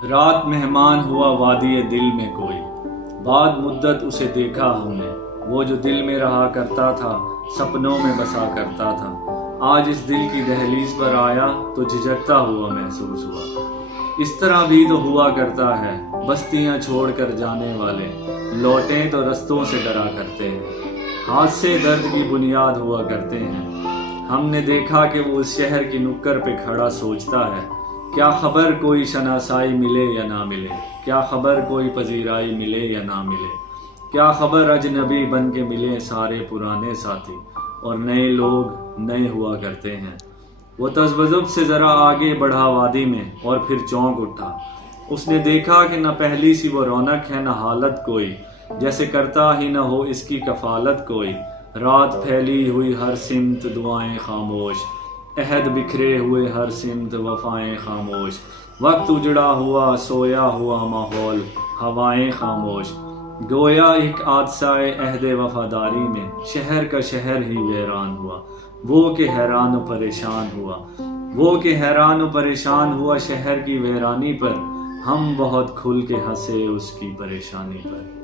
رات مہمان ہوا وادی دل میں کوئی، بعد مدت اسے دیکھا ہم نے، وہ جو دل میں رہا کرتا تھا سپنوں میں بسا کرتا تھا، آج اس دل کی دہلیز پر آیا تو جھجکتا ہوا محسوس ہوا۔ اس طرح بھی تو ہوا کرتا ہے، بستیاں چھوڑ کر جانے والے لوٹیں تو رستوں سے ڈرا کرتے ہیں، حادثے درد کی بنیاد ہوا کرتے ہیں۔ ہم نے دیکھا کہ وہ اس شہر کی نکر پہ کھڑا سوچتا ہے، کیا خبر کوئی شناسائی ملے یا نہ ملے، کیا خبر کوئی پذیرائی ملے یا نہ ملے، کیا خبر اجنبی بن کے ملے سارے پرانے ساتھی اور نئے لوگ نئے ہوا کرتے ہیں۔ وہ تذبذب سے ذرا آگے بڑھا وادی میں اور پھر چونک اٹھا۔ اس نے دیکھا کہ نہ پہلی سی وہ رونق ہے نہ حالت کوئی، جیسے کرتا ہی نہ ہو اس کی کفالت کوئی۔ رات پھیلی ہوئی ہر سمت دعائیں خاموش، عہد بکھرے ہوئے ہر سمت وفائیں خاموش، وقت اجڑا ہوا سویا ہوا ماحول ہوائیں خاموش، گویا ایک حادثہ عہد وفاداری میں شہر کا شہر ہی ویران ہوا۔ وہ کہ حیران و پریشان ہوا، وہ کہ حیران و پریشان ہوا شہر کی ویرانی پر، ہم بہت کھل کے ہنسے اس کی پریشانی پر۔